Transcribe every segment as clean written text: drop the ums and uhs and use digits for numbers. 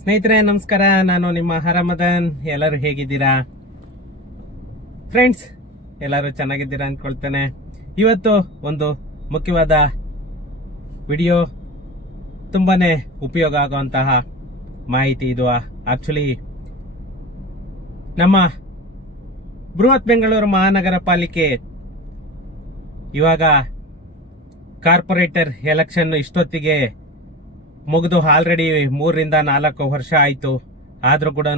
ಸ್ನೇಹಿತರೆ ನಮಸ್ಕಾರ, ನಾನು ನಿಮ್ಮ ಹರಮದನ್. ಎಲ್ಲರೂ ಹೇಗಿದ್ದೀರಾ ಫ್ರೆಂಡ್ಸ್? ಎಲ್ಲರೂ ಚೆನ್ನಾಗಿದ್ದೀರಾ ಅನ್ಕೊಳ್ತೇನೆ. ಇವತ್ತು ಒಂದು ಮುಖ್ಯವಾದ ವಿಡಿಯೋ, ತುಂಬಾನೇ ಉಪಯೋಗ ಆಗುವಂತಹ ಮಾಹಿತಿ ಇದು. ಆಕ್ಚುಲಿ ನಮ್ಮ ಬೃಹತ್ ಬೆಂಗಳೂರು ಮಹಾನಗರ ಪಾಲಿಕೆ ಇವಾಗ ಕಾರ್ಪೊರೇಟರ್ ಎಲೆಕ್ಷನ್ ಇಷ್ಟೊತ್ತಿಗೆ ಮುಗಿದು ಆಲ್ರೆಡಿ 3 ರಿಂದ 4 ವರ್ಷ ಆಯ್ತು. ಆದ್ರೂ ಕೂಡ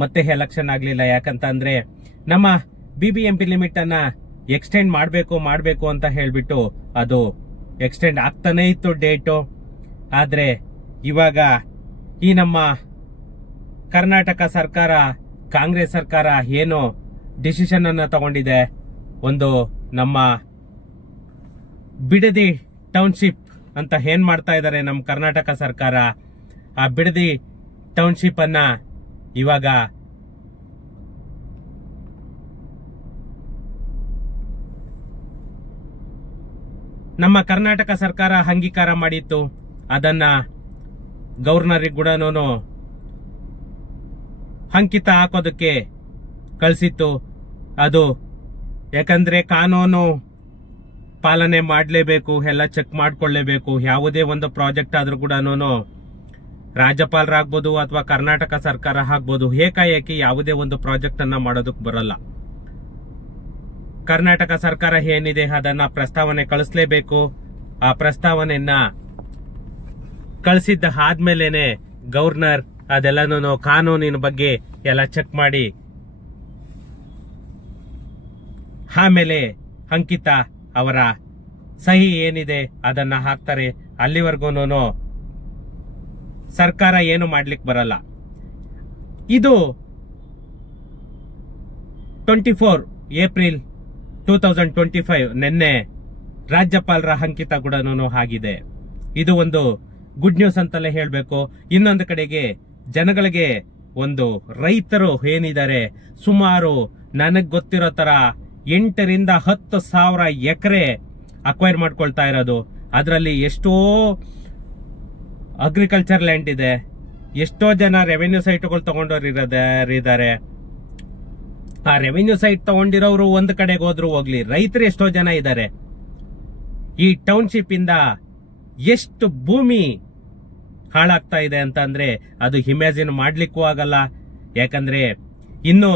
ಮತ್ತೆ ಎಲೆಕ್ಷನ್ ಆಗ್ಲಿಲ್ಲ. ಯಾಕಂತ ಅಂದ್ರೆ ನಮ್ಮ BBMP ಲಿಮಿಟ್ ಅನ್ನ ಎಕ್ಸ್ಟೆಂಡ್ ಮಾಡಬೇಕು ಅಂತ ಹೇಳ್ಬಿಟ್ಟು ಅದು ಎಕ್ಸ್ಟೆಂಡ್ ಆಗ್ತಾನೆ ಇತ್ತು ಡೇಟು. ಆದ್ರೆ ಇವಾಗ ಈ ನಮ್ಮ ಕರ್ನಾಟಕ ಸರ್ಕಾರ, ಕಾಂಗ್ರೆಸ್ ಸರ್ಕಾರ ಏನು ಡಿಸಿಷನ್ ಅನ್ನ ತಗೊಂಡಿದೆ, ಒಂದು ನಮ್ಮ ಬಿಡದಿ ಟೌನ್ಶಿಪ್ ಅಂತ ಏನ್ ಮಾಡ್ತಾ ಇದ್ದಾರೆ ನಮ್ಮ ಕರ್ನಾಟಕ ಸರ್ಕಾರ, ಆ ಬಿಡದಿ ಟೌನ್ಶಿಪ್ ಅನ್ನ ಇವಾಗ ನಮ್ಮ ಕರ್ನಾಟಕ ಸರ್ಕಾರ ಅಂಗೀಕಾರ ಮಾಡಿತ್ತು. ಅದನ್ನ ಗವರ್ನರ್ ಕೂಡ ಅಂಕಿತ ಹಾಕೋದಕ್ಕೆ ಕಳಿಸಿತ್ತು. ಅದು ಯಾಕಂದ್ರೆ ಕಾನೂನು ಪಾಲನೆ ಮಾಡಲೇಬೇಕು, ಎಲ್ಲ ಚೆಕ್ ಮಾಡ್ಕೊಳ್ಳೇಬೇಕು. ಯಾವುದೇ ಒಂದು ಪ್ರಾಜೆಕ್ಟ್ ಆದ್ರೂ ಕೂಡ ರಾಜ್ಯಪಾಲರಾಗ್ಬೋದು ಅಥವಾ ಕರ್ನಾಟಕ ಸರ್ಕಾರ ಆಗ್ಬೋದು, ಏಕಾಏಕಿ ಯಾವುದೇ ಒಂದು ಪ್ರಾಜೆಕ್ಟ್ ಅನ್ನ ಮಾಡೋದಕ್ಕೆ ಬರಲ್ಲ. ಕರ್ನಾಟಕ ಸರ್ಕಾರ ಏನಿದೆ ಅದನ್ನ ಪ್ರಸ್ತಾವನೆ ಕಳಿಸ್ಲೇಬೇಕು. ಆ ಪ್ರಸ್ತಾವನೆಯನ್ನ ಕಳಿಸಿದ್ದ ಆದ್ಮೇಲೆನೆ ಗವರ್ನರ್ ಅದೆಲ್ಲನೂ ಕಾನೂನಿನ ಬಗ್ಗೆ ಎಲ್ಲ ಚೆಕ್ ಮಾಡಿ ಆಮೇಲೆ ಅಂಕಿತ ಅವರ ಸಹಿ ಏನಿದೆ ಅದನ್ನ ಹಾಕ್ತಾರೆ. ಅಲ್ಲಿವರೆಗೂ ಸರ್ಕಾರ ಏನು ಮಾಡ್ಲಿಕ್ಕೆ ಬರಲ್ಲ. ಇದು 24 ಏಪ್ರಿಲ್ 2025 ನಿನ್ನೆ ರಾಜ್ಯಪಾಲರ ಅಂಕಿತ ಕೂಡ ಆಗಿದೆ. ಇದು ಒಂದು ಗುಡ್ ನ್ಯೂಸ್ ಅಂತಲೇ ಹೇಳ್ಬೇಕು. ಇನ್ನೊಂದು ಕಡೆಗೆ ಜನಗಳಿಗೆ, ಒಂದು ರೈತರು ಏನಿದ್ದಾರೆ, ಸುಮಾರು ನನಗ್ ಗೊತ್ತಿರೋ ತರ 8 ರಿಂದ 10 ಸಾವಿರ ಎಕರೆ ಅಕ್ವೈರ್ ಮಾಡ್ಕೊಳ್ತಾ ಇರೋದು. ಅದರಲ್ಲಿ ಎಷ್ಟೋ ಅಗ್ರಿಕಲ್ಚರ್ ಲ್ಯಾಂಡ್ ಇದೆ, ಎಷ್ಟೋ ಜನ ರೆವೆನ್ಯೂ ಸೈಟ್ಗಳು ತಗೊಂಡೋರಿದ್ದಾರೆ. ಆ ರೆವೆನ್ಯೂ ಸೈಟ್ ತಗೊಂಡಿರೋರು ಒಂದ್ ಕಡೆಗೆ ಹೋದ್ರು ಹೋಗ್ಲಿ, ರೈತರು ಎಷ್ಟೋ ಜನ ಇದ್ದಾರೆ. ಈ ಟೌನ್ಶಿಪ್ ಇಂದ ಎಷ್ಟು ಭೂಮಿ ಹಾಳಾಗ್ತಾ ಇದೆ ಅಂತ ಅಂದ್ರೆ ಅದು ಇಮ್ಯಾಜಿನ್ ಮಾಡ್ಲಿಕ್ಕೂ ಆಗಲ್ಲ. ಯಾಕಂದ್ರೆ ಇನ್ನು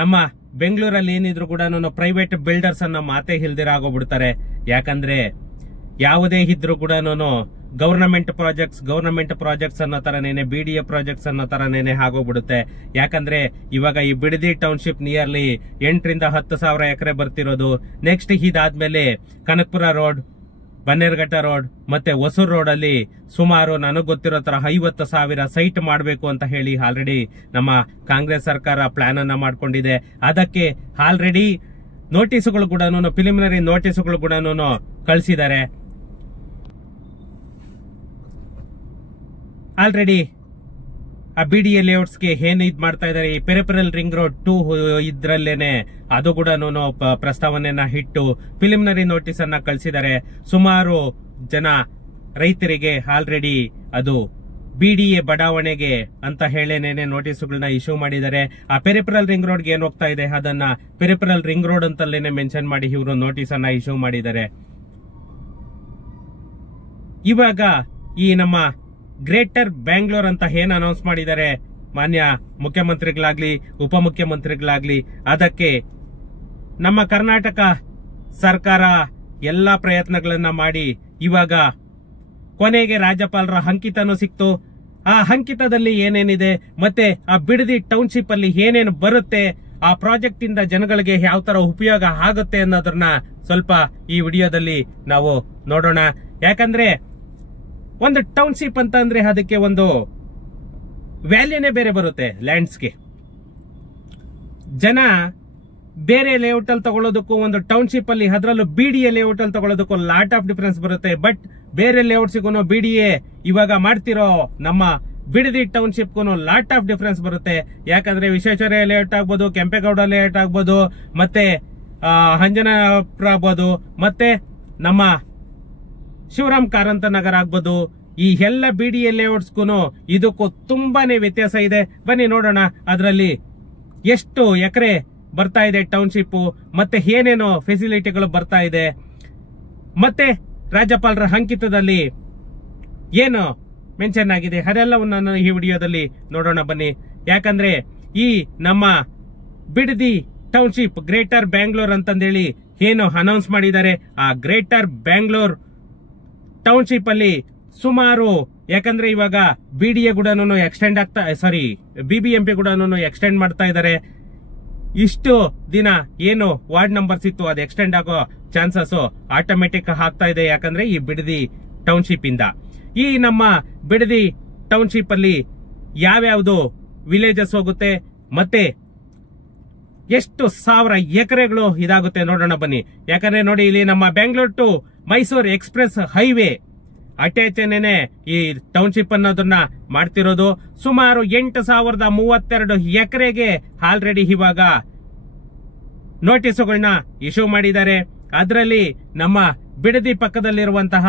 ನಮ್ಮ ಬೆಂಗಳೂರಲ್ಲಿ ಏನಿದ್ರು ಕೂಡ ಪ್ರೈವೇಟ್ ಬಿಲ್ಡರ್ಸ್ ಅನ್ನ ಮಾತೇ ಹಿಲ್ದಿರ ಆಗೋಗ್ಬಿಡ್ತಾರೆ. ಯಾಕಂದ್ರೆ ಯಾವುದೇ ಇದ್ರು ಕೂಡ ಗವರ್ನಮೆಂಟ್ ಪ್ರಾಜೆಕ್ಟ್ಸ್ ಅನ್ನೋ ತರನೇನೆ, BDA ಪ್ರಾಜೆಕ್ಟ್ಸ್ ಅನ್ನೋ ತರನೇನೆ ಆಗೋಗ್ಬಿಡುತ್ತೆ. ಯಾಕಂದ್ರೆ ಇವಾಗ ಈ ಬಿಡದಿ ಟೌನ್ಶಿಪ್ ನಿಯರ್ಲಿ 8 ರಿಂದ 10 ಸಾವಿರ ಎಕರೆ ಬರ್ತಿರೋದು. ನೆಕ್ಸ್ಟ್ ಇದಾದ್ಮೇಲೆ ಕನಕಪುರ ರೋಡ್, ಬನ್ನೇರುಘಟ್ಟ ರೋಡ್ ಮತ್ತೆ ಹೊಸೂರು ರೋಡ್ ಅಲ್ಲಿ ಸುಮಾರು ನನಗ್ ಗೊತ್ತಿರೋ ತರ 50,000 ಸೈಟ್ ಮಾಡಬೇಕು ಅಂತ ಹೇಳಿ ಆಲ್ರೆಡಿ ನಮ್ಮ ಕಾಂಗ್ರೆಸ್ ಸರ್ಕಾರ ಪ್ಲಾನ್ ಅನ್ನ ಮಾಡ್ಕೊಂಡಿದೆ. ಅದಕ್ಕೆ ಆಲ್ರೆಡಿ ನೋಟಿಸ್ಗಳು ಕೂಡ, ಪ್ರಿಲಿಮಿನರಿ ನೋಟಿಸ್ಗಳು ಕೂಡ ಕಳಿಸಿದ್ದಾರೆ. ಆಲ್ರೆಡಿ ಆ BDA ಲೇಔಟ್ಸ್ಗೆ ಏನ್ ಇದ್ ಮಾಡ್ತಾ ಇದಾರೆ, ಈ ಪೆರಿಫೆರಲ್ ರಿಂಗ್ ರೋಡ್ 2 ಇದ್ರಲ್ಲೇನೆ ಅದು ಕೂಡ ಪ್ರಸ್ತಾವನೆಯನ್ನ ಇಟ್ಟು ಪ್ರಿಲಿಮಿನರಿ ನೋಟಿಸ್ ಅನ್ನ ಕಳಿಸಿದ್ದಾರೆ. ಸುಮಾರು ಜನ ರೈತರಿಗೆ ಆಲ್ರೆಡಿ ಅದು BDA ಬಡಾವಣೆಗೆ ಅಂತ ಹೇಳೇನೇನೆ ನೋಟಿಸ್ಗಳನ್ನ ಇಶ್ಯೂ ಮಾಡಿದ್ದಾರೆ. ಆ ಪೆರಿಫೆರಲ್ ರಿಂಗ್ ರೋಡ್ಗೆ ಏನ್ ಹೋಗ್ತಾ ಇದೆ ಅದನ್ನ ಪೆರಿಫೆರಲ್ ರಿಂಗ್ ರೋಡ್ ಅಂತಲ್ಲೇನೆ ಮೆನ್ಷನ್ ಮಾಡಿ ಇವರು ನೋಟಿಸ್ ಅನ್ನ ಇಶ್ಯೂ ಮಾಡಿದ್ದಾರೆ. ಇವಾಗ ಈ ನಮ್ಮ ಗ್ರೇಟರ್ ಬ್ಯಾಂಗ್ಳೂರ್ ಅಂತ ಏನ್ ಅನೌನ್ಸ್ ಮಾಡಿದ್ದಾರೆ ಮಾನ್ಯ ಮುಖ್ಯಮಂತ್ರಿಗಳಾಗ್ಲಿ ಉಪಮುಖ್ಯಮಂತ್ರಿಗಳಾಗ್ಲಿ, ಅದಕ್ಕೆ ನಮ್ಮ ಕರ್ನಾಟಕ ಸರ್ಕಾರ ಎಲ್ಲಾ ಪ್ರಯತ್ನಗಳನ್ನ ಮಾಡಿ ಇವಾಗ ಕೊನೆಗೆ ರಾಜ್ಯಪಾಲರ ಅಂಕಿತನೂ ಸಿಕ್ತು. ಆ ಅಂಕಿತದಲ್ಲಿ ಏನೇನಿದೆ ಮತ್ತೆ ಆ ಬಿಡದಿ ಟೌನ್ಶಿಪ್ ಅಲ್ಲಿ ಏನೇನು ಬರುತ್ತೆ, ಆ ಪ್ರಾಜೆಕ್ಟ್ ಇಂದ ಜನಗಳಿಗೆ ಯಾವ ತರ ಉಪಯೋಗ ಆಗುತ್ತೆ ಅನ್ನೋದನ್ನ ಸ್ವಲ್ಪ ಈ ವಿಡಿಯೋದಲ್ಲಿ ನಾವು ನೋಡೋಣ. ಯಾಕಂದ್ರೆ ಒಂದು ಟೌನ್ಶಿಪ್ ಅಂತ ಅಂದ್ರೆ ಅದಕ್ಕೆ ಒಂದು ವ್ಯಾಲ್ಯೂನೇ ಬೇರೆ ಬರುತ್ತೆ. ಲ್ಯಾಂಡ್ಸ್ಗೆ ಜನ ಬೇರೆ ಲೇಔಟ್ ಅಲ್ಲಿ ತಗೊಳ್ಳೋದಕ್ಕೂ ಒಂದು ಟೌನ್ಶಿಪ್ ಅಲ್ಲಿ, ಅದರಲ್ಲೂ BDA ಲೇಔಟ್ ಅಲ್ಲಿ ತಗೊಳ್ಳೋದಕ್ಕೂ ಲಾಟ್ ಆಫ್ ಡಿಫರೆನ್ಸ್ ಬರುತ್ತೆ. ಬಟ್ ಬೇರೆ ಲೇಔಟ್ಸ್ಗೂ BDA ಇವಾಗ ಮಾಡ್ತಿರೋ ನಮ್ಮ ಬಿಡದಿ ಟೌನ್ಶಿಪ್ಗೂ ಲಾಟ್ ಆಫ್ ಡಿಫರೆನ್ಸ್ ಬರುತ್ತೆ. ಯಾಕಂದ್ರೆ ವಿಶ್ವೇಶ್ವರಯ್ಯ ಲೇಔಟ್ ಆಗ್ಬೋದು, ಕೆಂಪೇಗೌಡ ಲೇಔಟ್ ಆಗ್ಬೋದು, ಮತ್ತೆ ಅಂಜನಾಪುರ ಆಗ್ಬೋದು, ಮತ್ತೆ ನಮ್ಮ ಶಿವರಾಮ್ ಕಾರಂತ ನಗರ ಆಗ್ಬೋದು, ಈ ಎಲ್ಲ BDA ಲೇಔಟ್ಸ್ಗೂ ಇದಕ್ಕೂ ತುಂಬಾನೇ ವ್ಯತ್ಯಾಸ ಇದೆ. ಬನ್ನಿ ನೋಡೋಣ ಅದರಲ್ಲಿ ಎಷ್ಟು ಎಕರೆ ಬರ್ತಾ ಇದೆ ಟೌನ್ಶಿಪ್, ಮತ್ತೆ ಏನೇನು ಫೆಸಿಲಿಟಿಗಳು ಬರ್ತಾ ಇದೆ, ಮತ್ತೆ ರಾಜ್ಯಪಾಲರ ಅಂಕಿತದಲ್ಲಿ ಏನು ಮೆನ್ಷನ್ ಆಗಿದೆ ಅದೆಲ್ಲವನ್ನು ನಾನು ಈ ವಿಡಿಯೋದಲ್ಲಿ ನೋಡೋಣ ಬನ್ನಿ. ಯಾಕಂದ್ರೆ ಈ ನಮ್ಮ ಬಿಡದಿ ಟೌನ್ಶಿಪ್ ಗ್ರೇಟರ್ ಬ್ಯಾಂಗ್ಳೂರ್ ಅಂತಂದೇಳಿ ಏನು ಅನೌನ್ಸ್ ಮಾಡಿದ್ದಾರೆ, ಆ ಗ್ರೇಟರ್ ಬ್ಯಾಂಗ್ಳೂರ್ ಟೌನ್ಶಿಪ್ ಅಲ್ಲಿ ಸುಮಾರು, ಯಾಕಂದ್ರೆ ಇವಾಗ BDA ಕೂಡ ಎಕ್ಸ್ಟೆಂಡ್ ಆಗ್ತಾ, BBMP ಕೂಡ ಎಕ್ಸ್ಟೆಂಡ್ ಮಾಡ್ತಾ ಇದ್ದಾರೆ. ಇಷ್ಟು ದಿನ ಏನು ವಾರ್ಡ್ ನಂಬರ್ಸ್ ಇತ್ತು ಅದು ಎಕ್ಸ್ಟೆಂಡ್ ಆಗೋ ಚಾನ್ಸಸ್ ಆಟೋಮೆಟಿಕ್ ಆಗ್ತಾ ಇದೆ. ಯಾಕಂದ್ರೆ ಈ ಬಿಡದಿ ಟೌನ್ಶಿಪ್ ಇಂದ ಈ ನಮ್ಮ ಬಿಡದಿ ಟೌನ್ಶಿಪ್ ಅಲ್ಲಿ ಯಾವ್ಯಾವ್ದು ವಿಲೇಜಸ್ ಹೋಗುತ್ತೆ, ಮತ್ತೆ ಎಷ್ಟು ಸಾವಿರ ಎಕರೆಗಳು ಇದಾಗುತ್ತೆ ನೋಡೋಣ ಬನ್ನಿ. ಯಾಕಂದ್ರೆ ನೋಡಿ, ಇಲ್ಲಿ ನಮ್ಮ Bengaluru to Mysuru express highway ಅಟ್ಯಾಚೇನೆ ಈ ಟೌನ್ಶಿಪ್ ಅನ್ನೋದನ್ನ ಮಾಡ್ತಿರೋದು. ಸುಮಾರು 8,032 ಎಕರೆಗೆ ಆಲ್ರೆಡಿ ಇವಾಗ ನೋಟಿಸ್ಗಳನ್ನ ಇಶ್ಯೂ ಮಾಡಿದ್ದಾರೆ. ಅದರಲ್ಲಿ ನಮ್ಮ ಬಿಡದಿ ಪಕ್ಕದಲ್ಲಿರುವಂತಹ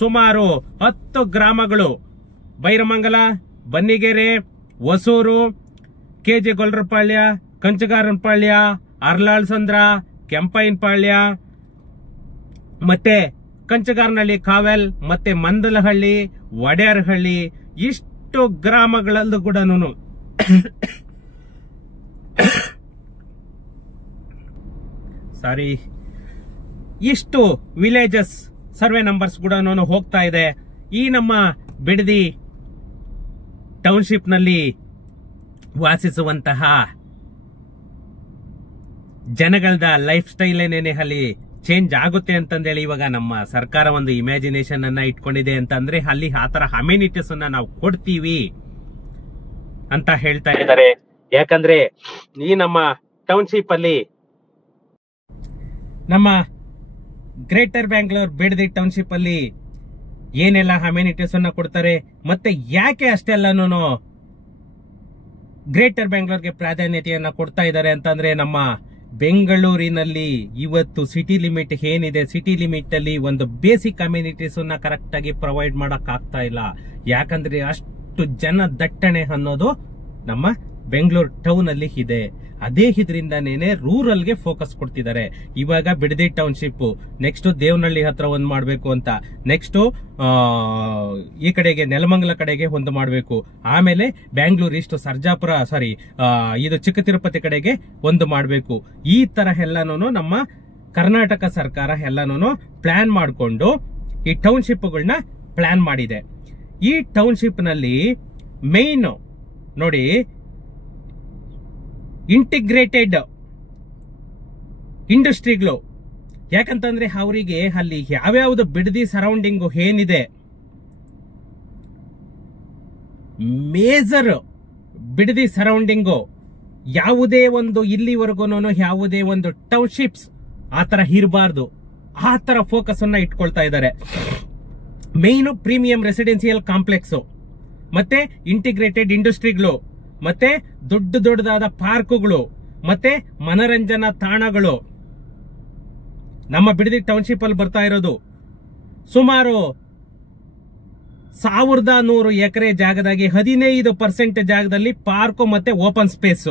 ಸುಮಾರು 10 ಗ್ರಾಮಗಳು, ಬೈರಮಂಗಲ, ಬನ್ನಿಗೆರೆ, ಹೊಸೂರು, KG ಗೊಲ್ಲರಪಾಳ್ಯ, ಕಂಚಗಾರನಪಾಳ್ಯ, ಅರ್ಲಾಳ್ಸಂದ್ರ, ಕೆಂಪೈನಪಾಳ್ಯ, ಮತ್ತೆ ಕಂಚಗಾರನಹಳ್ಳಿ, ಕಾವೆಲ್, ಮತ್ತೆ ಮಂದಲಹಳ್ಳಿ, ಒಡೆಯರ್ಹಳ್ಳಿ, ಇಷ್ಟು ಗ್ರಾಮಗಳಲ್ಲೂ ಕೂಡ ಇಷ್ಟು ವಿಲೇಜಸ್ ಸರ್ವೆ ನಂಬರ್ಸ್ ಕೂಡ ಹೋಗ್ತಾ ಇದೆ. ಈ ನಮ್ಮ ಬಿಡದಿ ಟೌನ್ಶಿಪ್ ನಲ್ಲಿ ವಾಸಿಸುವಂತಹ ಜನಗಳದ ಲೈಫ್ ಸ್ಟೈಲ್ ಏನೇನೆ ಅಲ್ಲಿ ಚೇಂಜ್ ಆಗುತ್ತೆ ಅಂತಂದೇಳಿ ಇವಾಗ ನಮ್ಮ ಸರ್ಕಾರ ಒಂದು ಇಮ್ಯಾಜಿನೇಷನ್ ಅನ್ನ ಇಟ್ಕೊಂಡಿದೆ ಅಂತಂದ್ರೆ ಅಲ್ಲಿ ಆತರ ಅಮ್ಯುನಿಟೀಸ್ ಅನ್ನ ನಾವು ಕೊಡ್ತೀವಿ ಅಂತ ಹೇಳ್ತಾ ಇದ್ದಾರೆ. ಯಾಕಂದ್ರೆ ಈ ನಮ್ಮ ಟೌನ್ಶಿಪ್ ಅಲ್ಲಿ ನಮ್ಮ ಗ್ರೇಟರ್ ಬ್ಯಾಂಗ್ಳೂರ್ ಬಿಡದಿ ಟೌನ್ಶಿಪ್ ಅಲ್ಲಿ ಏನೆಲ್ಲ ಅಮ್ಯುನಿಟೀಸ್ ಅನ್ನ ಕೊಡ್ತಾರೆ, ಮತ್ತೆ ಯಾಕೆ ಅಷ್ಟೆಲ್ಲನೂ ಗ್ರೇಟರ್ ಬ್ಯಾಂಗ್ಳೂರ್ಗೆ ಪ್ರಾಧಾನ್ಯತೆಯನ್ನ ಕೊಡ್ತಾ ಇದ್ದಾರೆ ಅಂತಂದ್ರೆ, ನಮ್ಮ ಬೆಂಗಳೂರಿನಲ್ಲಿ ಇವತ್ತು ಸಿಟಿ ಲಿಮಿಟ್ ಏನಿದೆ, ಸಿಟಿ ಲಿಮಿಟ್ ಅಲ್ಲಿ ಒಂದು ಬೇಸಿಕ್ ಕಮ್ಯುನಿಟೀಸ್ ಅನ್ನ ಕರೆಕ್ಟ್ ಆಗಿ ಪ್ರೊವೈಡ್ ಮಾಡಕ್ ಆಗ್ತಾ ಇಲ್ಲ. ಯಾಕಂದ್ರೆ ಅಷ್ಟು ಜನ ದಟ್ಟಣೆ ಅನ್ನೋದು ನಮ್ಮ ಬೆಂಗಳೂರು ಟೌನ್ ಅಲ್ಲಿ ಇದೆ. ಅದೇ ಇದರಿಂದಾನೇನೆ ರೂರಲ್ ಗೆ ಫೋಕಸ್ ಕೊಡ್ತಿದ್ದಾರೆ. ಇವಾಗ ಬಿಡದಿ ಟೌನ್ಶಿಪ್, ನೆಕ್ಸ್ಟ್ ದೇವನಹಳ್ಳಿ ಹತ್ರ ಒಂದು ಮಾಡಬೇಕು ಅಂತ, ನೆಕ್ಸ್ಟ್ ಈ ಕಡೆಗೆ ನೆಲಮಂಗಲ ಕಡೆಗೆ ಒಂದು ಮಾಡಬೇಕು, ಆಮೇಲೆ ಬ್ಯಾಂಗ್ಳೂರ್ ಈಸ್ಟ್ ಸರ್ಜಾಪುರ ಇದು ಚಿಕ್ಕ ತಿರುಪತಿ ಕಡೆಗೆ ಒಂದು ಮಾಡಬೇಕು. ಈ ತರ ಎಲ್ಲಾನು ನಮ್ಮ ಕರ್ನಾಟಕ ಸರ್ಕಾರ ಎಲ್ಲಾನು ಪ್ಲಾನ್ ಮಾಡಿಕೊಂಡು ಈ ಟೌನ್ಶಿಪ್ಗಳನ್ನ ಪ್ಲಾನ್ ಮಾಡಿದೆ. ಈ ಟೌನ್ಶಿಪ್ ನಲ್ಲಿ ಮೇನ್ ನೋಡಿ, ಇಂಟಿಗ್ರೇಟೆಡ್ ಇಂಡಸ್ಟ್ರಿಗಳು. ಯಾಕಂತಂದ್ರೆ ಅವರಿಗೆ ಅಲ್ಲಿ ಯಾವ್ಯಾವ್ದು ಬಿಡದಿ ಸರೌಂಡಿಂಗು ಏನಿದೆ, ಮೇಜರ್ ಬಿಡದಿ ಸರೌಂಡಿಂಗು ಯಾವುದೇ ಒಂದು ಇಲ್ಲಿವರೆಗೂ ಯಾವುದೇ ಒಂದು ಟೌನ್ಶಿಪ್ಸ್ ಆತರ ಇರಬಾರ್ದು, ಆ ತರ ಫೋಕಸ್ ಅನ್ನ ಇಟ್ಕೊಳ್ತಾ ಇದ್ದಾರೆ. ಮೇನ್ ಪ್ರೀಮಿಯಂ ರೆಸಿಡೆನ್ಸಿಯಲ್ ಕಾಂಪ್ಲೆಕ್ಸ್, ಮತ್ತೆ ಇಂಟಿಗ್ರೇಟೆಡ್ ಇಂಡಸ್ಟ್ರಿಗಳು, ಮತ್ತೆ ದೊಡ್ಡದಾದ ಪಾರ್ಕ್ಗಳು, ಮತ್ತೆ ಮನರಂಜನಾ ತಾಣಗಳು ನಮ್ಮ ಬಿಡದಿ ಟೌನ್ಶಿಪ್ ಅಲ್ಲಿ ಬರ್ತಾ ಇರೋದು. ಸುಮಾರು 1,100 ಎಕರೆ ಜಾಗದಾಗಿ 15% ಜಾಗದಲ್ಲಿ ಪಾರ್ಕ್ ಮತ್ತೆ ಓಪನ್ ಸ್ಪೇಸ್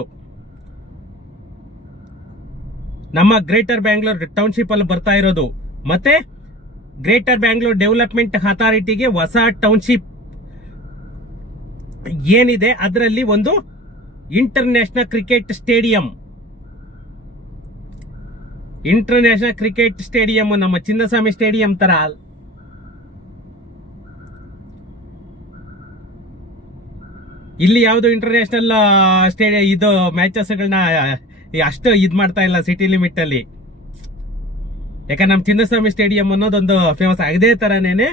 ನಮ್ಮ ಗ್ರೇಟರ್ ಬ್ಯಾಂಗ್ಳೂರ್ ಟೌನ್ಶಿಪ್ ಅಲ್ಲಿ ಬರ್ತಾ ಇರೋದು. ಮತ್ತೆ ಗ್ರೇಟರ್ ಬ್ಯಾಂಗ್ಳೂರ್ ಡೆವಲಪ್ಮೆಂಟ್ ಅಥಾರಿಟಿಗೆ ಹೊಸ ಟೌನ್ಶಿಪ್ ಏನಿದೆ ಅದರಲ್ಲಿ ಒಂದು ಇಂಟರ್ನ್ಯಾಷನಲ್ ಕ್ರಿಕೆಟ್ ಸ್ಟೇಡಿಯಂ ನಮ್ಮ ಚಿನ್ನಸ್ವಾಮಿ ಸ್ಟೇಡಿಯಂ ತರ ಇಲ್ಲಿ ಯಾವುದು ಇಂಟರ್ನ್ಯಾಷನಲ್ ಸ್ಟೇಡಿಯಂ ಇದು ಮ್ಯಾಚಸ್ ಗಳನ್ನ ಅಷ್ಟು ಇದ್ ಮಾಡ್ತಾ ಇಲ್ಲ ಸಿಟಿ ಲಿಮಿಟ್ ಅಲ್ಲಿ. ಯಾಕಂದ್ರೆ ನಮ್ಮ ಚಿನ್ನಸ್ವಾಮಿ ಸ್ಟೇಡಿಯಂ ಅನ್ನೋದೊಂದು ಫೇಮಸ್. ಅದೇ ತರನೇನೆ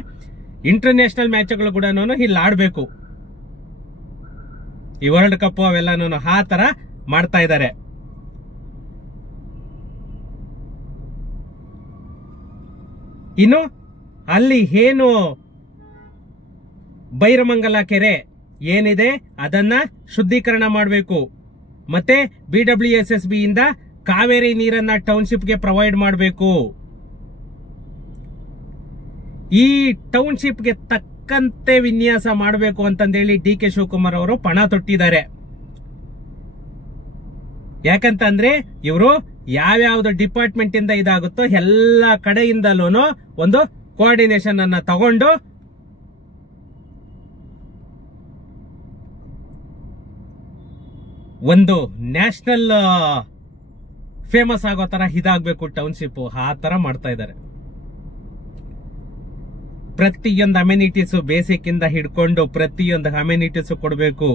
ಇಂಟರ್ನ್ಯಾಷನಲ್ ಮ್ಯಾಚ್ಗಳು ಕೂಡ ಇಲ್ಲಿ ಆಡ್ಬೇಕು. ಈ ವರ್ಲ್ಡ್ ಕಪ್ ಅವೆಲ್ಲ ಆ ತರ ಮಾಡ್ತಾ ಇದ್ದಾರೆ. ಇನ್ನು ಅಲ್ಲಿ ಏನು ಬೈರಮಂಗಲ ಕೆರೆ ಏನಿದೆ ಅದನ್ನ ಶುದ್ಧೀಕರಣ ಮಾಡಬೇಕು. ಮತ್ತೆ BWSSB ಇಂದ ಕಾವೇರಿ ನೀರನ್ನ ಟೌನ್ಶಿಪ್ಗೆ ಪ್ರೊವೈಡ್ ಮಾಡಬೇಕು. ಈ ಟೌನ್ಶಿಪ್ಗೆ ತಕ್ಕ ತಕ್ಕಂತೆ ವಿನ್ಯಾಸ ಮಾಡಬೇಕು ಅಂತಂದೇಳಿ ಡಿ ಕೆ ಶಿವಕುಮಾರ್ ಅವರು ಪಣ ತೊಟ್ಟಿದ್ದಾರೆ. ಯಾಕಂತಂದ್ರೆ ಇವರು ಯಾವ್ಯಾವ್ದು ಡಿಪಾರ್ಟ್ಮೆಂಟ್ ಇಂದ ಇದಾಗುತ್ತೋ ಎಲ್ಲ ಕಡೆಯಿಂದಲೂ ಒಂದು ಕೋಆರ್ಡಿನೇಷನ್ ಅನ್ನ ತಗೊಂಡು ಒಂದು ನ್ಯಾಷನಲ್ ಫೇಮಸ್ ಆಗೋ ತರ ಇದಾಗಬೇಕು ಟೌನ್ಶಿಪ್, ಆ ತರ ಮಾಡ್ತಾ ಇದ್ದಾರೆ. ಪ್ರತಿಯೊಂದು ಅಮ್ಯುನಿಟೀಸ್ ಬೇಸಿಕ್ ಇಂದ ಹಿಡ್ಕೊಂಡು ಪ್ರತಿಯೊಂದು ಅಮ್ಯುನಿಟೀಸ್ ಕೊಡಬೇಕು.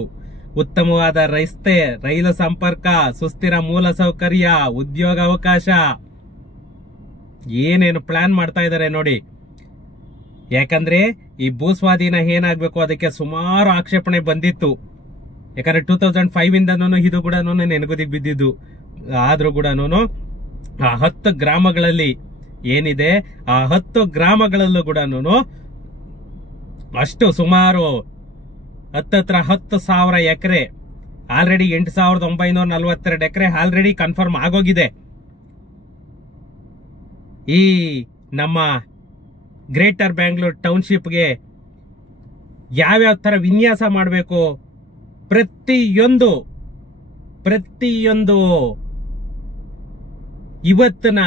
ಉತ್ತಮವಾದ ರಸ್ತೆ, ರೈಲು ಸಂಪರ್ಕ, ಸುಸ್ಥಿರ ಮೂಲ ಸೌಕರ್ಯ, ಉದ್ಯೋಗ ಅವಕಾಶ, ಏನೇನು ಪ್ಲಾನ್ ಮಾಡ್ತಾ ಇದ್ದಾರೆ ನೋಡಿ. ಯಾಕಂದ್ರೆ ಈ ಭೂಸ್ವಾಧೀನ ಏನಾಗ್ಬೇಕು ಅದಕ್ಕೆ ಸುಮಾರು ಆಕ್ಷೇಪಣೆ ಬಂದಿತ್ತು. ಯಾಕಂದ್ರೆ 2005 ಇಂದನೂ ಇದು ಕೂಡ ನೆನಗುದಿಗೆ ಬಿದ್ದಿದ್ದು. ಆದ್ರೂ ಕೂಡ ಆ 10 ಗ್ರಾಮಗಳಲ್ಲಿ ಏನಿದೆ ಆ 10 ಗ್ರಾಮಗಳಲ್ಲೂ ಕೂಡ ಅಷ್ಟು ಸುಮಾರು 10,000 ಎಕರೆ ಆಲ್ರೆಡಿ 8,942 ಎಕರೆ ಆಲ್ರೆಡಿ ಕನ್ಫರ್ಮ್ ಆಗೋಗಿದೆ. ಈ ನಮ್ಮ ಗ್ರೇಟರ್ ಬ್ಯಾಂಗ್ಳೂರ್ ಟೌನ್ಶಿಪ್ಗೆ ಯಾವ್ಯಾವ ತರ ವಿನ್ಯಾಸ ಮಾಡಬೇಕು, ಪ್ರತಿಯೊಂದು ಇವತ್ತಿನ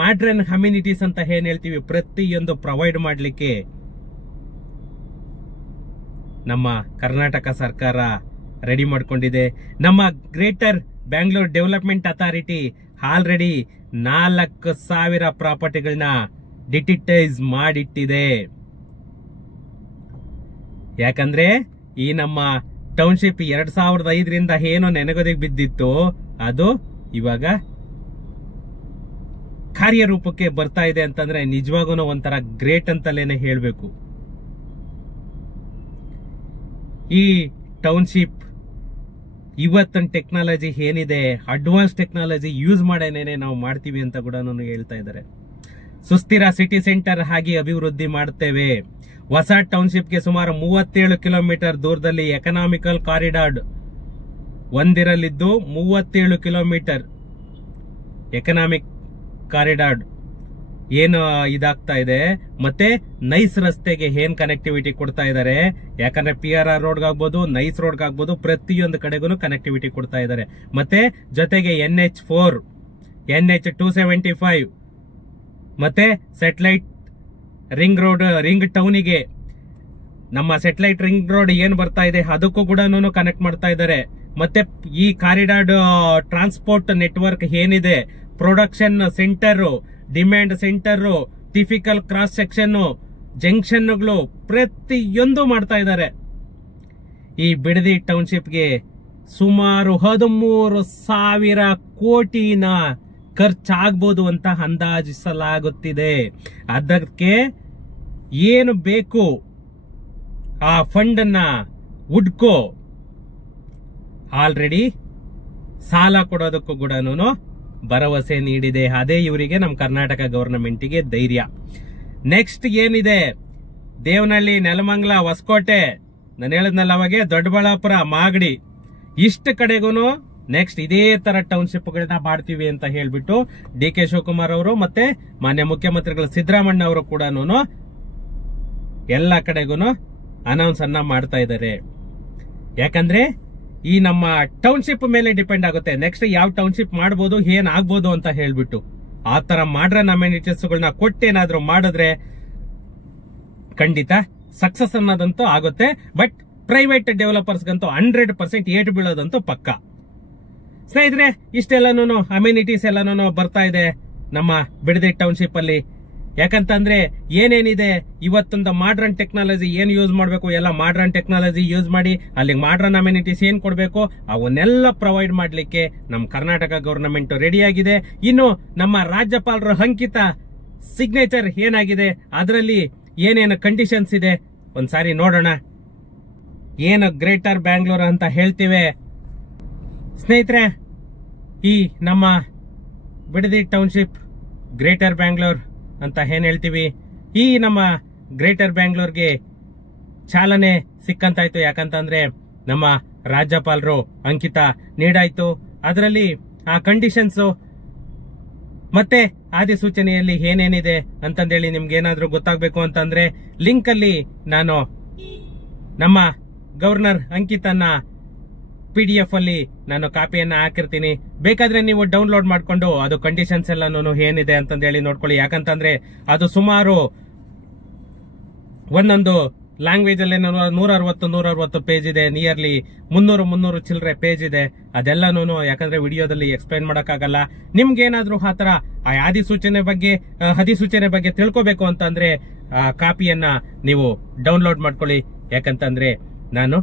ಮಾಡ್ರನ್ ಕಮ್ಯುನಿಟೀಸ್ ಅಂತ ಏನ್ ಹೇಳ್ತೀವಿ, ಪ್ರತಿಯೊಂದು ಪ್ರೊವೈಡ್ ಮಾಡಲಿಕ್ಕೆ ನಮ್ಮ ಕರ್ನಾಟಕ ಸರ್ಕಾರ ರೆಡಿ ಮಾಡ್ಕೊಂಡಿದೆ. ನಮ್ಮ greater Bangalore development authority already 4,000 ಪ್ರಾಪರ್ಟಿಗಳನ್ನ ಡಿಟಿಟೈಸ್ ಮಾಡಿಟ್ಟಿದೆ. ಯಾಕಂದ್ರೆ ಈ ನಮ್ಮ ಟೌನ್ಶಿಪ್ 2005ರಿಂದ ಏನು ನೆನಗೋದಿಗೆ ಬಿದ್ದಿತ್ತು ಅದು ಇವಾಗ ಕಾರ್ಯರೂಪಕ್ಕೆ ಬರ್ತಾ ಇದೆ ಅಂತಂದ್ರೆ ನಿಜವಾಗೂ ಒಂಥರ ಗ್ರೇಟ್ ಅಂತಲೇನೆ ಹೇಳ್ಬೇಕು. ಈ ಟೌನ್ಶಿಪ್ ಇವತ್ತಿನ ಟೆಕ್ನಾಲಜಿ ಏನಿದೆ, ಅಡ್ವಾನ್ಸ್ ಟೆಕ್ನಾಲಜಿ ಯೂಸ್ ಮಾಡೇನೆ ನಾವು ಮಾಡ್ತೀವಿ ಅಂತ ಕೂಡ ಹೇಳ್ತಾ ಇದ್ದಾರೆ. ಸುಸ್ಥಿರ ಸಿಟಿ ಸೆಂಟರ್ ಆಗಿ ಅಭಿವೃದ್ಧಿ ಮಾಡ್ತೇವೆ. ಹೊಸ ಟೌನ್ಶಿಪ್ಗೆ ಸುಮಾರು 37 ಕಿಲೋಮೀಟರ್ ದೂರದಲ್ಲಿ ಎಕನಾಮಿಕಲ್ ಕಾರಿಡಾರ್ ಒಂದಿರಲಿದ್ದು 37 ಕಿಲೋಮೀಟರ್ ಎಕನಾಮಿಕ್ ಕಾರಿಡಾರ್ ಏನು ಇದಾಗ್ತಾ ಇದೆ. ಮತ್ತೆ ನೈಸ್ ರಸ್ತೆಗೆ ಏನ್ ಕನೆಕ್ಟಿವಿಟಿ ಕೊಡ್ತಾ ಇದ್ದಾರೆ. ಯಾಕಂದ್ರೆ PRR ರೋಡ್ಗಾಗ್ಬೋದು, ನೈಸ್ ರೋಡ್ಗಾಗ್ಬೋದು, ಪ್ರತಿಯೊಂದು ಕಡೆಗೂ ಕನೆಕ್ಟಿವಿಟಿ ಕೊಡ್ತಾ ಇದ್ದಾರೆ. ಮತ್ತೆ ಜೊತೆಗೆ NH4, NH275 ಮತ್ತೆ ಸ್ಯಾಟಲೈಟ್ ರಿಂಗ್ ರೋಡ್, ರಿಂಗ್ ಟೌನಿಗೆ ನಮ್ಮ ಸ್ಯಾಟಲೈಟ್ ರಿಂಗ್ ರೋಡ್ ಏನ್ ಬರ್ತಾ ಇದೆ ಅದಕ್ಕೂ ಕೂಡ ಕನೆಕ್ಟ್ ಮಾಡ್ತಾ ಇದ್ದಾರೆ. ಮತ್ತೆ ಈ ಕಾರಿಡಾರ್ ಟ್ರಾನ್ಸ್ಪೋರ್ಟ್ ನೆಟ್ವರ್ಕ್ ಏನಿದೆ, production centre, demand centre, typical cross section, ಜಂಕ್ಷನ್ಗಳು ಪ್ರತಿಯೊಂದು ಮಾಡ್ತಾ ಇದ್ದಾರೆ. ಈ ಬಿಡದಿ ಟೌನ್ಶಿಪ್ಗೆ ಸುಮಾರು 13,000 ಕೋಟಿನ ಖರ್ಚಾಗಬಹುದು ಅಂತ ಅಂದಾಜಿಸಲಾಗುತ್ತಿದೆ. ಅದಕ್ಕೆ ಏನು ಬೇಕು ಆ ಫಂಡ್ ಅನ್ನ ಹುಡ್ಕೋ ಆಲ್ರೆಡಿ ಸಾಲ ಕೊಡೋದಕ್ಕೂ ಕೂಡ ಭರವಸೆ ನೀಡಿದೆ. ಅದೇ ಇವರಿಗೆ ನಮ್ಮ ಕರ್ನಾಟಕ ಗವರ್ನಮೆಂಟ್ಗೆ ಧೈರ್ಯ. ನೆಕ್ಸ್ಟ್ ಏನಿದೆ, ದೇವನಹಳ್ಳಿ, ನೆಲಮಂಗಲ, ಹೊಸಕೋಟೆ, ನಾನು ಹೇಳಿದ್ನಲ್ಲ ಅವಾಗೆ, ದೊಡ್ಡಬಳ್ಳಾಪುರ, ಮಾಗಡಿ, ಇಷ್ಟು ಕಡೆಗೂ ನೆಕ್ಸ್ಟ್ ಇದೇ ತರ ಟೌನ್ಶಿಪ್ ಗಳನ್ನ ಮಾಡ್ತೀವಿ ಅಂತ ಹೇಳ್ಬಿಟ್ಟು ಡಿ ಕೆ ಶಿವಕುಮಾರ್ ಅವರು ಮತ್ತೆ ಮಾನ್ಯ ಮುಖ್ಯಮಂತ್ರಿಗಳು ಸಿದ್ದರಾಮಯ್ಯ ಅವರು ಕೂಡ ಎಲ್ಲ ಕಡೆಗೂ ಅನೌನ್ಸ್ ಅನ್ನ ಮಾಡ್ತಾ ಇದ್ದಾರೆ. ಯಾಕಂದ್ರೆ ಈ ನಮ್ಮ ಟೌನ್ಶಿಪ್ ಮೇಲೆ ಡಿಪೆಂಡ್ ಆಗುತ್ತೆ ನೆಕ್ಸ್ಟ್ ಯಾವ ಟೌನ್ಶಿಪ್ ಮಾಡಬಹುದು, ಏನ್ ಆಗ್ಬೋದು ಅಂತ ಹೇಳ್ಬಿಟ್ಟು. ಆ ತರ ಮಾಡ್ರನ್ ಅಮ್ಯುನಿಟೀಸ್ ಗಳನ್ನ ಕೊಟ್ಟೇನಾದ್ರೂ ಮಾಡಿದ್ರೆ ಖಂಡಿತ ಸಕ್ಸಸ್ ಅನ್ನೋದಂತೂ ಆಗುತ್ತೆ. ಬಟ್ ಪ್ರೈವೇಟ್ ಡೆವಲಪರ್ಸ್ ಗಂತೂ 100% ಏಟು ಬೀಳೋದಂತೂ ಪಕ್ಕ. ಸ್ನೇಹಿತರೆ, ಇಷ್ಟೆಲ್ಲಾನು ಅಮ್ಯುನಿಟೀಸ್ ಎಲ್ಲಾನು ಬರ್ತಾ ಇದೆ ನಮ್ಮ ಬಿಡದಿ ಟೌನ್ಶಿಪ್ ಅಲ್ಲಿ. ಯಾಕಂತಂದ್ರೆ ಏನೇನಿದೆ ಇವತ್ತೊಂದು ಮಾಡ್ರನ್ ಟೆಕ್ನಾಲಜಿ ಏನ್ ಯೂಸ್ ಮಾಡಬೇಕು ಎಲ್ಲ ಮಾಡ್ರನ್ ಟೆಕ್ನಾಲಜಿ ಯೂಸ್ ಮಾಡಿ ಅಲ್ಲಿ ಮಾಡ್ರನ್ ಅಮ್ಯುನಿಟೀಸ್ ಏನ್ ಕೊಡಬೇಕು ಅವನ್ನೆಲ್ಲ ಪ್ರೊವೈಡ್ ಮಾಡ್ಲಿಕ್ಕೆ ನಮ್ಮ ಕರ್ನಾಟಕ ಗವರ್ನಮೆಂಟ್ ರೆಡಿ ಆಗಿದೆ. ಇನ್ನು ನಮ್ಮ ರಾಜ್ಯಪಾಲರ ಅಂಕಿತ ಸಿಗ್ನೇಚರ್ ಏನಾಗಿದೆ, ಅದರಲ್ಲಿ ಏನೇನು ಕಂಡೀಷನ್ಸ್ ಇದೆ ಒಂದ್ಸಾರಿ ನೋಡೋಣ. ಏನು ಗ್ರೇಟರ್ ಬ್ಯಾಂಗ್ಳೂರ್ ಅಂತ ಹೇಳ್ತೀವಿ ಸ್ನೇಹಿತರೆ, ಈ ನಮ್ಮ ಬಿಡದಿ ಟೌನ್ಶಿಪ್ ಗ್ರೇಟರ್ ಬ್ಯಾಂಗ್ಳೂರ್ ಅಂತ ಏನ್ ಹೇಳ್ತೀವಿ, ಈ ನಮ್ಮ ಗ್ರೇಟರ್ ಬ್ಯಾಂಗ್ಳೂರ್ಗೆ ಚಾಲನೆ ಸಿಕ್ಕಂತಾಯ್ತು. ಯಾಕಂತಂದ್ರೆ ನಮ್ಮ ರಾಜ್ಯಪಾಲರು ಅಂಕಿತ ನೀಡಾಯ್ತು. ಅದರಲ್ಲಿ ಆ ಕಂಡೀಷನ್ಸ್ ಮತ್ತೆ ಅಧಿಸೂಚನೆಯಲ್ಲಿ ಏನೇನಿದೆ ಅಂತಂದೇಳಿ ನಿಮ್ಗೆ ಏನಾದ್ರೂ ಗೊತ್ತಾಗ್ಬೇಕು ಅಂತಂದ್ರೆ ಲಿಂಕ್ ಅಲ್ಲಿ ನಾನು ನಮ್ಮ ಗವರ್ನರ್ ಅಂಕಿತನ PDF ಅಲ್ಲಿ ನಾನು ಕಾಪಿಯನ್ನ ಹಾಕಿರ್ತೀನಿ. ಬೇಕಾದ್ರೆ ನೀವು ಡೌನ್ಲೋಡ್ ಮಾಡ್ಕೊಂಡು ಅದು ಕಂಡೀಷನ್ಸ್ ಎಲ್ಲ ಏನಿದೆ ಅಂತಂದೇಳಿ ನೋಡ್ಕೊಳ್ಳಿ. ಯಾಕಂತಂದ್ರೆ ಅದು ಸುಮಾರು ಒಂದೊಂದು ಲ್ಯಾಂಗ್ವೇಜ್ ಅಲ್ಲಿ 160 ಪೇಜ್ ಇದೆ, ನಿಯರ್ಲಿ 300 ಚಿಲ್ಲರೆ ಪೇಜ್ ಇದೆ. ಅದೆಲ್ಲಾನು ಯಾಕಂದ್ರೆ ವಿಡಿಯೋದಲ್ಲಿ ಎಕ್ಸ್ಪ್ಲೈನ್ ಮಾಡಕ್ಕಾಗಲ್ಲ. ನಿಮ್ಗೇನಾದ್ರೂ ಆತರ ಆ ಅಧಿಸೂಚನೆ ಬಗ್ಗೆ ತಿಳ್ಕೋಬೇಕು ಅಂತಂದ್ರೆ ಆ ಕಾಪಿಯನ್ನ ನೀವು ಡೌನ್ಲೋಡ್ ಮಾಡ್ಕೊಳ್ಳಿ. ಯಾಕಂತಂದ್ರೆ ನಾನು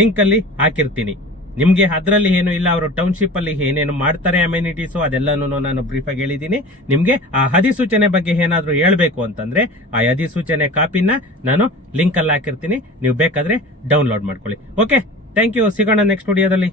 ಲಿಂಕ್ ಅಲ್ಲಿ ಹಾಕಿರ್ತೀನಿ. ನಿಮ್ಗೆ ಅದರಲ್ಲಿ ಏನು ಇಲ್ಲ, ಅವರು ಟೌನ್ಶಿಪ್ ಅಲ್ಲಿ ಏನೇನು ಮಾಡ್ತಾರೆ ಅಮ್ಯುನಿಟೀಸ್ ಅದೆಲ್ಲಾನು ನಾನು ಬ್ರೀಫ್ ಆಗಿ ಹೇಳಿದೀನಿ. ನಿಮ್ಗೆ ಆ ಅಧಿಸೂಚನೆ ಬಗ್ಗೆ ಏನಾದ್ರೂ ಹೇಳ್ಬೇಕು ಅಂತಂದ್ರೆ ಆ ಅಧಿಸೂಚನೆ ಕಾಪಿನ ನಾನು ಲಿಂಕ್ ಅಲ್ಲಿ ಹಾಕಿರ್ತೀನಿ, ನೀವು ಬೇಕಾದ್ರೆ ಡೌನ್ಲೋಡ್ ಮಾಡ್ಕೊಳ್ಳಿ. Okay, thank you. ಸಿಗೋಣ ನೆಕ್ಸ್ಟ್ ವಿಡಿಯೋದಲ್ಲಿ.